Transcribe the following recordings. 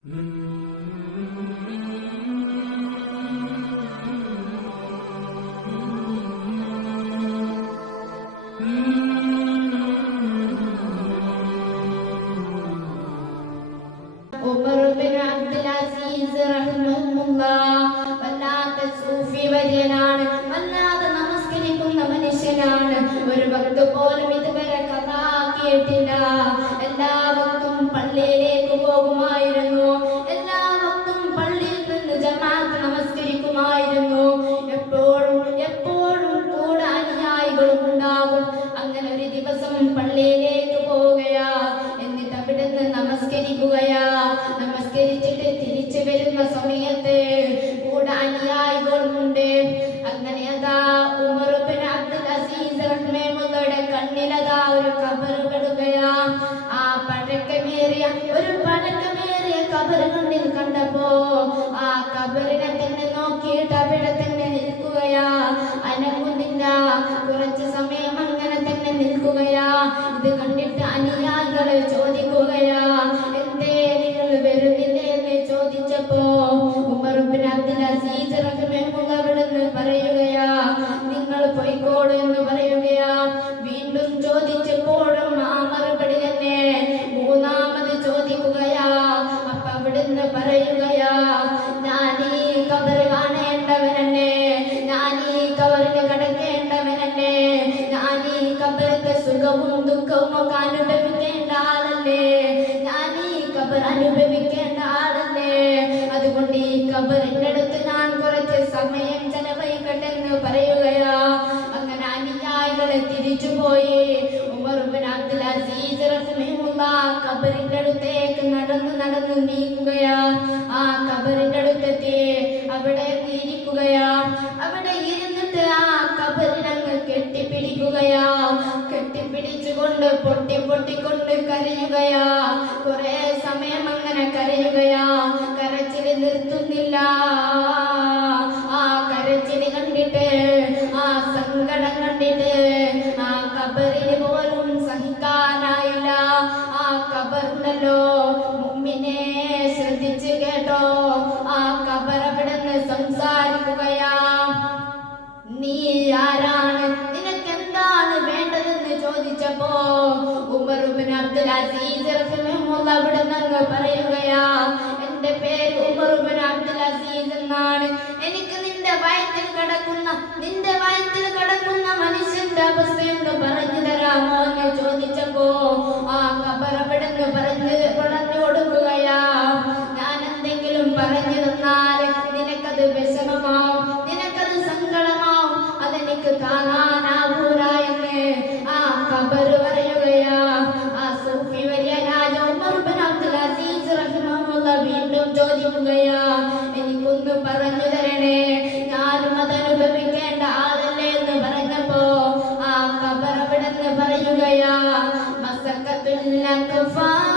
ഒരു ഭക്ത പോലും ഇതുവരെ കഥാക്കിയിട്ടില്ല. എല്ലാ ഭക്തും പള്ളിയിലേക്ക് പോകുമായിരുന്നു. എല്ലാ ഭക്തും പള്ളിയിൽ നിന്ന് ജമാഅത്ത് നമസ്കരിക്കുമായിരുന്നു. എപ്പോഴും കൂടെ അനുയായികളും ഉണ്ടാകും. അങ്ങനെ ഒരു ദിവസം പള്ളിയിലേക്ക് പോവുകയാ, എന്നിട്ട് അവിടെ നിന്ന് നമസ്കരിക്കുകയാ. നമസ്കരിച്ചിട്ട് തിരിച്ചു വരുന്ന സമയത്ത് കൂടെ അനുയായികളുമുണ്ട്. അങ്ങനെ അതാ ഉമർ ബിൻ അബ്ദുൽ അസീസ് റഹ്മത്തുള്ളാഹിയുടെ കണ്ണിലതാ ഒരു ഖബർ പെടുകയാ. ആ പഴക്കമേറിയ ഖബർ കണ്ടപ്പോ ആ ഖബറിനെ തന്നെ നോക്കിയിട്ട് അവിടെ തന്നെ നിൽക്കുകയാ, അനങ്ങുന്നില്ല. കുറച്ചു സമയം അങ്ങനെ തന്നെ നിൽക്കുകയാ. ഇത് കണ്ടിട്ട് അനുയായികളെ ചോദിക്കുകയാ, എന്തേ നിങ്ങൾ വരുന്നില്ലേ എന്ന് ചോദിച്ചപ്പോ ഉമർ ബിൻ അബ്ദുൽ അസീസ് റഹ്മത്തുള്ളാഹി അവിടുന്ന് പറയുകയാ, നിങ്ങൾ പോയിക്കോളൂ എന്ന് പറയുകയാ. വീണ്ടും ചോദിച്ചപ്പോഴും ആ മറുപടി തന്നെ. മൂന്നാമത് ചോദിക്കുകയാ. അപ്പൊ അവിടുന്ന് പറയുകയാ, ഞാൻ ഈ ഖബർ കാണേണ്ടവനല്ലേ, ഞാൻ ഈ ഖബറിന് കടക്കേണ്ടവനല്ലേ, ഞാൻ ഈ ഖബറിന്റെ സുഖവും ദുഃഖവും ഒക്കെ അനുഭവിക്കേണ്ട ആളല്ലേ, ഞാൻ ഈ ഖബർ അനുഭവിക്കേണ്ട ആളല്ലേ. അതുകൊണ്ട് ഈ ഖബറിന്റെ അടുത്ത് ഞാൻ കുറച്ച് സമയം ചെലവഴിക്കട്ടെ എന്ന് പറയുകയാ. അങ്ങനെ അനുയായികളെ തിരിച്ചുപോയി. ഉമർ ബിൻ അബ്ദുൽ അസീസ് റഹ്മത്തുള്ളാഹി ഖബറിന്റെ അടുത്തേക്ക് നടന്ന് നീങ്ങുകയാ. ആ ഖബറിന്റെ അടുത്തെത്തി അവിടെ ഇരിക്കുകയാ. അവിടെ ഇരുന്നിട്ട് ആ ഖബറിനങ്ങ് കെട്ടിപ്പിടിക്കുകയാ. കെട്ടിപ്പിടിച്ചുകൊണ്ട് പൊട്ടിക്കൊണ്ട് കരയുകയാ. കുറെ സമയം അങ്ങനെ കരയുകയാ. കരച്ചിൽ നിർത്തുന്നില്ല. ആ കരച്ചിൽ കണ്ടിട്ട്, ആ സങ്കടം കണ്ടിട്ട് ആ ഖബറിന് പോലും സഹിക്കാനായില്ല. ആ ഖബറുണ്ടല്ലോ, മുഅ്മിനെ ശ്രദ്ധിച്ച് കേട്ടോ, ആ ഖബർ അവിടെ നിന്ന് സംസാരിക്കുകയാ. നീ ആരാണ്, നിനക്ക് എന്താണ് വേണ്ടതെന്ന് ചോദിച്ചപ്പോ ഉമർ ബിൻ അബ്ദുൽ അസീസ് റഹ്മത്തുള്ളാഹി അവിടെ നിന്ന് പറയുകയാ, എന്റെ പേര് ഉമർ ബിൻ അബ്ദുൽ അസീസ് എന്നാണ്. എനിക്ക് നിന്റെ വയറ്റിൽ കിടക്കുന്ന മനുഷ്യന്റെ അവസ്ഥയൊന്ന് പറഞ്ഞു തരാമോ എന്ന് ചോദിച്ചപ്പോ ആ ഖബർ അവിടെ നിന്ന് പറഞ്ഞു കൊടുക്കുകയാ, ഞാൻ എന്തെങ്കിലും പറഞ്ഞു തന്നാൽ നിനക്കത് വിഷമമാവും, നിനക്കത് സങ്കടമാവും, അതെനിക്ക് താങ്ങാനാവൂല എന്ന് ആ ഖബർ പറയുകയാ. ആ സൂഫി വര്യനായ ഉമർ ബിൻ അബ്ദുൽ അസീസ് റഹ്മത്തുള്ളാഹി വീണ്ടും ചോദിക്കുകയാ, എനിക്കൊന്ന് പറഞ്ഞു തരണേ, ഞാനും അതനുഭവിക്കേണ്ട ആളല്ലേ എന്ന് പറഞ്ഞപ്പോ ആ ഖബർ അവിടെ നിന്ന് പറയുകയാ, മസക്കത്തുൽ അക്ഫാൽ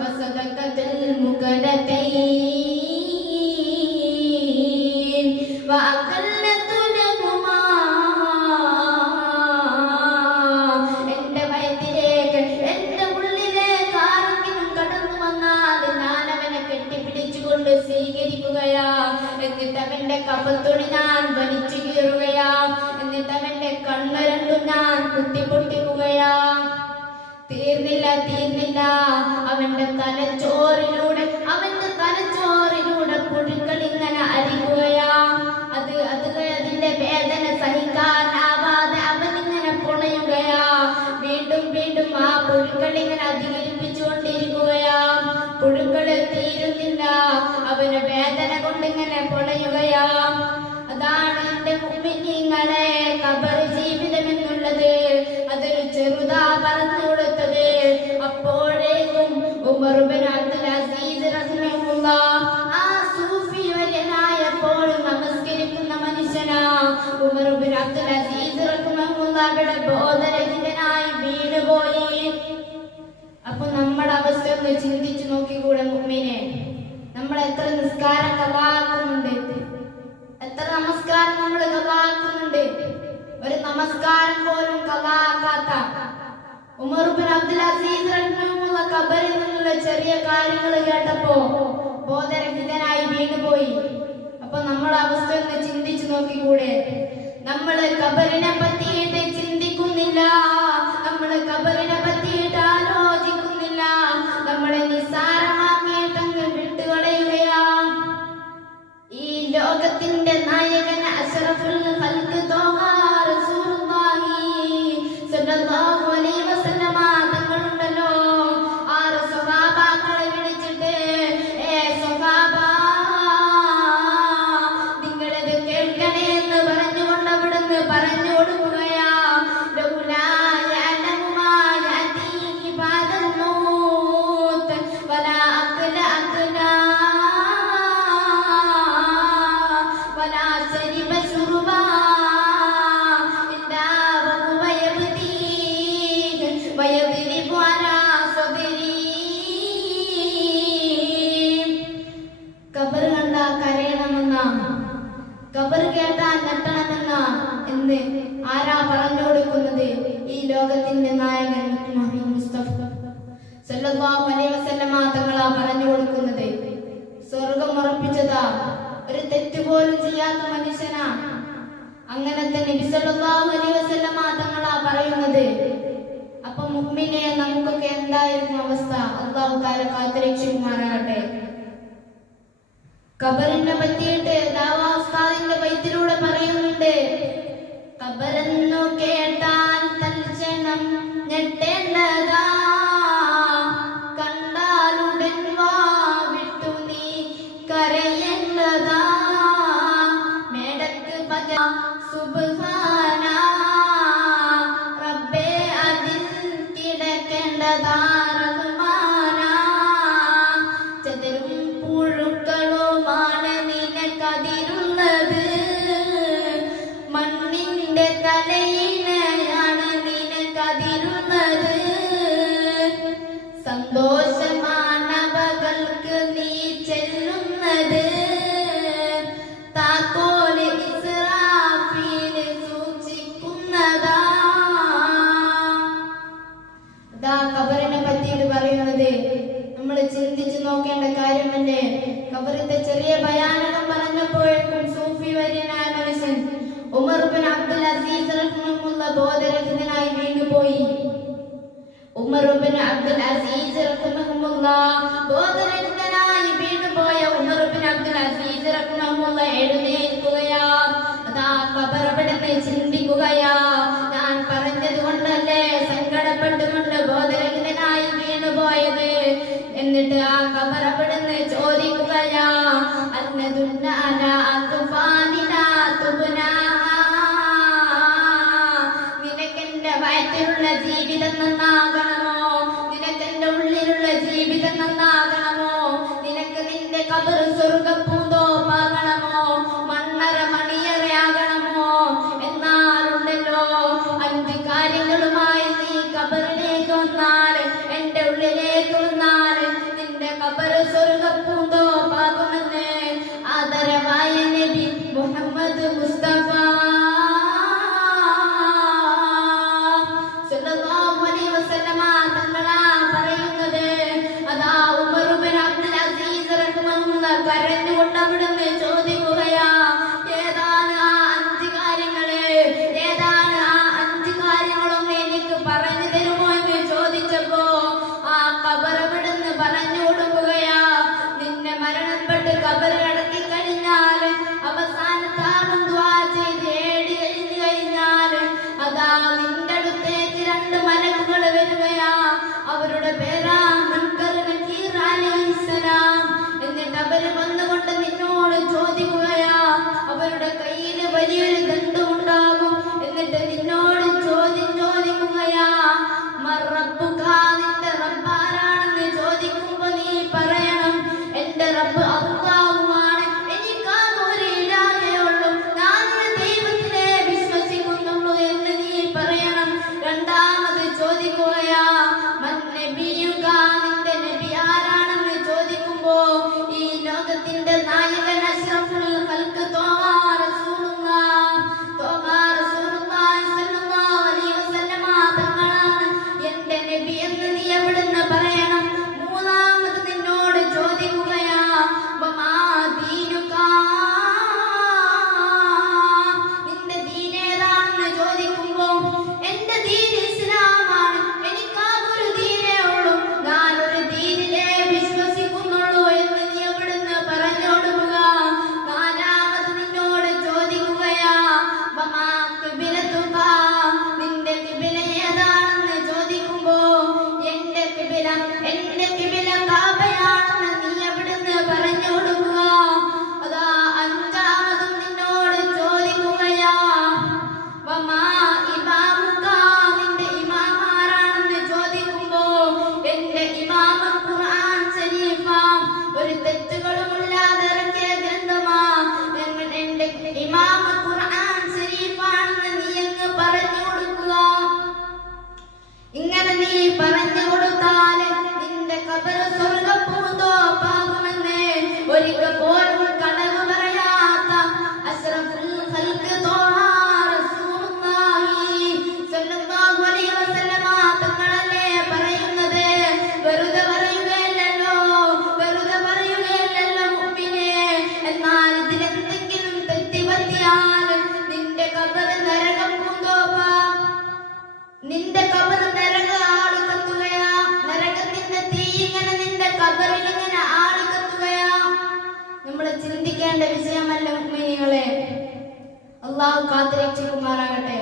വസദഖത്തുൽ മുഖലതൈൻ വഅഖല്ലതുലഹുമാ. എന്റെ വയറ്റിലേക്ക്, എന്റെ ഉള്ളിലേക്ക് ആരെങ്കിലും കടന്നു വന്നാൽ ഞാൻ അവനെ കെട്ടിപ്പിടിച്ചുകൊണ്ട് സ്വീകരിക്കുകയാ. എന്നിട്ട് അവന്റെ കഫത്തുണി ഞാൻ വലിച്ചു കീറുകയാ. എന്നിട്ട് അവന്റെ കണ്ണ് രണ്ടും ഞാൻ കുത്തിപ്പൊട്ടിക്കുകയാ. തീർന്നില്ല. അവന്റെ തലച്ചോറിലൂടെ പുഴുക്കൾ ഇങ്ങനെ അരിക്കുകയാ. അതിന്റെ വേദന സഹിക്കാനാവാതെ അവനിങ്ങനെ പുണയുകയാ. വീണ്ടും ആ പുഴുക്കൾ ഇങ്ങനെ അധികരിപ്പിച്ചുകൊണ്ടിരിക്കുകയാ. പുഴുക്കൾ തീരുന്നില്ല. അവന് വേദന കൊണ്ടിങ്ങനെ പുണയുകയാ. അതാണ് എന്റെ മുഅ്മിനീങ്ങളെ ഖബർ ജീവിതം എന്നുള്ളത്. അതൊരു ചെറുതാ പറഞ്ഞു കൊടുത്തത്. അപ്പോഴേക്കും ഉമർ ബിൻ അബ്ദുൽ അസീസ് റഹ്മത്തുള്ളാഹി ആ സൂഫി വര്യനായപ്പോഴും നമസ്കരിക്കുന്ന മനുഷ്യനാ. ഉമർ ബിൻ അബ്ദുൽ അസീസ് റഹ്മത്തുള്ളാഹിയുടെ ബോധരഹിതനായി വീണുപോയി. അപ്പൊ നമ്മുടെ അവസ്ഥ ഒന്ന് ചിന്തിച്ചു നോക്കിക്കൂടെ മുഅ്മിനെ? നമ്മൾ എത്ര നിസ്കാരം ഖളാക്കുന്നുണ്ട്, എത്ര നമസ്കാരം നമ്മൾ ഖളാക്കുന്നുണ്ട്. ഒരു നമസ്കാരം പോലും ഖളാക്കാത്ത ഉമർ ബിൻ അബ്ദുൽ അസീസ് റഹ്മത്തുള്ളാഹി ചെറിയ കാര്യങ്ങൾ കേട്ടപ്പോ ബോധരഹിതനായി വീണുപോയി. അപ്പൊ നമ്മളെ അവസ്ഥ ഒന്ന് ചിന്തിച്ചു നോക്കിക്കൂടെ? നമ്മള് ഖബറിനെ പറ്റിയിട്ട് ചിന്തിക്കുന്നില്ല, നമ്മള് ഖബറിനെ പറ്റിയിട്ട് ആലോചിക്കുന്നില്ല, നമ്മളെ നിസ്സാരമാക്കിയിട്ടങ്ങ് വിട്ടുകളയുകയാ. ഈ ലോകത്തിന്റെ നായകൻ അഷ്റഫുൽ ഖൽഖ് ത്വാഹ റസൂലുള്ളാഹി സ്വല്ലല്ലാഹു അലൈഹി വസല്ലമ തങ്ങളുണ്ടല്ലോ, ആറ് സ്വഹാബാക്കളെ വിളിച്ചിട്ട് സ്വഹാബ നിങ്ങളിത് കേൾക്കണേ എന്ന് പറഞ്ഞുകൊണ്ട് അവിടുന്ന് പറഞ്ഞു കൊടുക്കുകയാ. ലൗലാ യഅലമു മാ യഅതീഹി ബഅദൽ മൗത്ത് വലാ അഖല അഖലാ വലാ ശരിബ ശുർബാ ഇല്ലാ വഹുവ യബ്തീഹ് വയദ്രിബു അലാ സദ്രീ. ഖബർ കണ്ടാ കരയണമെന്നാ, ഖബർ കേട്ടാ ഞെട്ടണമെന്ന എന്ന് ആരാ പറഞ്ഞു കൊടുക്കുന്നത്? ഈ ലോകത്തിന്റെ നായകൻ മുഹമ്മദ് മുസ്തഫ സല്ലല്ലാഹു അലൈഹി വസല്ലമ തങ്ങളാ പറഞ്ഞു കൊടുക്കുന്നത്. സ്വർഗം ഉറപ്പിച്ചതാ, ഒരു തെറ്റ് പോലും ചെയ്യാത്ത മനുഷ്യനാ. അങ്ങനത്തെ നബി സല്ലല്ലാഹു അലൈഹി വസല്ലമ തങ്ങളാ പറയുന്നത്. അപ്പൊ മുഅ്മിനെ നമുക്കൊക്കെ എന്തായിരുന്നു അവസ്ഥ? അല്ലാഹു തആല കാത്തുരക്ഷിക്കുമാറാകട്ടെ. ഖബറിനെ പറ്റിയിട്ട് ദാവാ ഉസ്താദിന്റെ ബൈത്തിലൂടെ പറയുന്നുണ്ട്. ഖബറെന്നു കേട്ടാൽ തൽക്ഷണം ഞെട്ടേണ്ടതാ, കണ്ടാലുടൻ വാ വിട്ടു നീ കരയേണ്ടതാ. മേടക്ക് പക സുബ്ഹാന റബ്ബേ അതിൽ കിടക്കേണ്ടതാ റഹ്മാന. ചതുരും പുഴുക്കളുമാണ് നിനക്കതിരുള്ളത്, മണ്ണിന്റെ തലയിലാണ് നിനക്കതിരുന്നത്. സന്തോഷമാനവകൾക്ക് നീ ചെല്ലുന്നത്, താക്കോല് ഇസ്രാഫീല് സൂക്ഷിക്കുന്നതാ. അതാ ഖബറിനെ പറ്റിയിട്ട് പറയുന്നത്. നമ്മൾ ചിന്തിച്ചു നോക്കേണ്ട കാര്യമല്ലേ? ഖബറിന്റെ ചെറിയ ഭയാനകം പറഞ്ഞപ്പോഴേക്കും സൂഫി വര്യനായ മനുഷ്യൻ ഉമർ ബിൻ അബ്ദുൽ അസീസ് റഹിമഹുള്ള ബോധരഹിതനായി വീണുപോയി. ഉമർ ബിൻ അബ്ദുൽ അസീസ് റഹിമഹുള്ള ബോധരഹിതനായി വീണുപോയ ഉമർ ബിൻ അബ്ദുൽ അസീസ് റഹിമഹുള്ള എഴുന്നേൽക്കുകയാ. അതാ ഖബർ അവിടുന്ന് ചിന്തിക്കുകയാ. ഞാൻ പറഞ്ഞത് കൊണ്ടല്ലേ സങ്കടപ്പെട്ടുകൊണ്ട് ബോധരഹിതനായി വീണുപോയത്? എന്നിട്ട് ആ ഖബർ അവിടുന്ന് ചോദിക്കുകയാ. അന്നദുന്ന അലാ അത്ഫാലിനാ തുബ്നാ, നിനക്കെന്റെ വയറ്റിലുള്ള ജീവിതം നന്നാകണമോ? നിനക്കെന്റെ ഉള്ളിലുള്ള ജീവിതം നന്നാകണമോ? നിനക്ക് നിന്റെ ഖബർ സ്വർഗ്ഗപ്പൂന്തോപ്പാകണമോ? മണ്ണറ മണിയറയാകണമോ? എന്നാലുണ്ടല്ലോ 5 കാര്യങ്ങളുമായി നീ ഖബറിലേക്ക് വന്നാൽ, എന്റെ ഉള്ളിലേക്ക് വന്നാൽ നിന്റെ ഖബർ സ്വർഗ്ഗപ്പൂന്തോപ്പാകുമെന്ന് ആദരവായ നബി മുഹമ്മദ് മുസ്തഫ സല്ലല്ലാഹു അലൈഹി വസല്ലമ തങ്ങളാ പറയുന്നത്. അതാ ഉമർ ബിൻ അബ്ദുൽ അസീസ് റഹിമഹുള്ള കരഞ്ഞുകൊണ്ട് അവിടുന്ന് ചോദിക്കുകയാ. ഏതാണ് ആ 5 കാര്യങ്ങള്? ഏതാണ് ആ 5 കാര്യങ്ങളൊന്ന് എനിക്ക് പറഞ്ഞു തരുമോ എന്ന് ചോദിച്ചപ്പോ ആ ഖബർ അവിടുന്ന് പറഞ്ഞു കൊടുക്കുകയാ. നിന്നെ മരണപ്പെട്ട് ഖബർ അടക്കി കഴിഞ്ഞാൽ, അവസാനത്താകും ദുആ ചെയ്ത് ഏടി കഴിഞ്ഞു കഴിഞ്ഞാൽ, അതാ നിന്റെ അടുത്തേക്ക് 2 മലക്കുകൾ വരികയാ. അവരുടെ പേരാ മുൻകർ നക്കീർ അലൈഹിസ്സലാം. എന്നിട്ട് അവര് വന്നുകൊണ്ട് നിന്നോട് ചോദിക്കുകയാ. അവരുടെ കയ്യിൽ വലിയൊരു ദണ്ഡുണ്ടാകും. എന്നിട്ട് നിന്നോട് ചോദിക്കുകയാ. മറബ്ബുക, നിന്റെ റബ്ബാരാണെന്ന് ചോദിക്കുമ്പോ നീ പറയണം, എന്റെ റബ്ബ് അല്ലാഹുവാണ്, എനിക്കാകെ ഒരു ഇലാഹേ ഉള്ളൂ, ഞാൻ ദൈവത്തിനെ വിശ്വസിക്കുന്നുള്ളൂ എന്ന് നീ പറയണം. രണ്ടാമത് ചോദിക്കുകയാ. മൻ നബിയുക, നിന്റെ നബി ആരാണെന്ന് ചോദിക്കുമ്പോ ഈ ലോകത്തിന്റെ നായകൻ അഷ്റഫുൽ ഖൽഖ് ത്വാഹ റസൂലുള്ളാഹി സ്വല്ലല്ലാഹു അലൈഹി വസല്ലമ തങ്ങളാണ് എന്റെ നബി എന്ന് നീ എവിടുന്ന് പറയണം. മൂന്നാമത് വിജയിക്കേണ്ട വിജയമല്ല മുഅ്മിനീങ്ങളെ. അല്ലാഹു കാത്തുരക്ഷിക്കുമാറാകട്ടെ.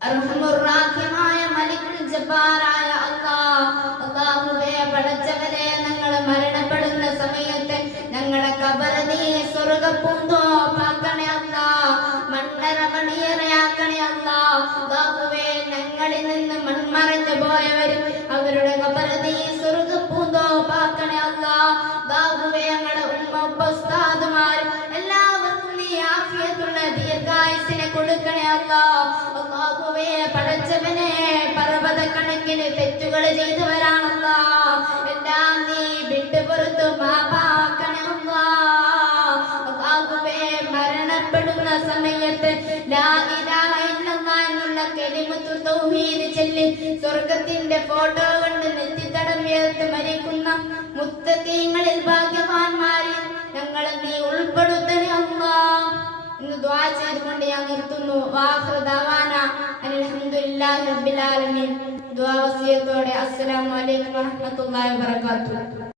അർഹമുർ റഹീമായ മലിക്കുൽ ജബ്ബാറായ അല്ലാഹുവേ, പടച്ചവനെ, ഞങ്ങൾ മരണപ്പെടുന്ന സമയത്ത് ഞങ്ങളുടെ ഖബർ നീ സ്വർഗ്ഗപൂന്തോപ്പാക്കണേ അല്ലാ, മണ്ണറ മണിയറയാക്കണേ അല്ലാ. അല്ലാഹുവേ, ഞങ്ങളിൽ നിന്ന് മൺമറഞ്ഞു പോയവർ അവരുടെ ഖബർ നീ സ്വർഗ്ഗപൂന്തോപ്പാക്കണേ അല്ലാ. അല്ലാഹുവേ, ഞങ്ങളുടെ ഉമ്മ ഉസ്താദുമാർ എല്ലാവർക്കും നീ ആഫിയത്തുള്ള ദീർഘായുസ്സിനെ കൊടുക്കണേ അല്ലാ. അല്ലാഹുവേ, പടച്ചവനെ, പർവ്വതക്കണക്കിന് തെറ്റുകൾ ചെയ്തവരാണല്ലാ, എല്ലാം നീ വിട്ടുപുറത്തു മാപ്പാക്കണേ അല്ലാ. അല്ലാഹുവേ, മരണപ്പെടുന്ന സമയത്ത് ലാ ഇലാഹ ഇല്ലല്ലാഹ് എന്നുള്ള കലിമത്തു തൗഹീദ് ചൊല്ലി സ്വർഗ്ഗത്തിന്റെ ഫോട്ടോ കണ്ട് നെറ്റിത്തടം ഉയർത്തി മരിക്കുന്ന മുത്തഖീങ്ങളിൽ ഭാഗ്യവാന്മാരിൽ ഞങ്ങളെ നീ ഉൾപ്പെടുത്തണേ അല്ലാ എന്ന് ദുആ ചെയ്തുകൊണ്ട് ഞാൻ നിർത്തുന്നു. വാഖിറു ദഅവാന അൽഹംദുലില്ലാഹി റബ്ബിൽ ആലമീൻ. ദുആ വസിയത്തോടെ അസ്സലാമു അലൈക്കും വറഹ്മത്തുള്ളാഹി വബറകാതുഹു.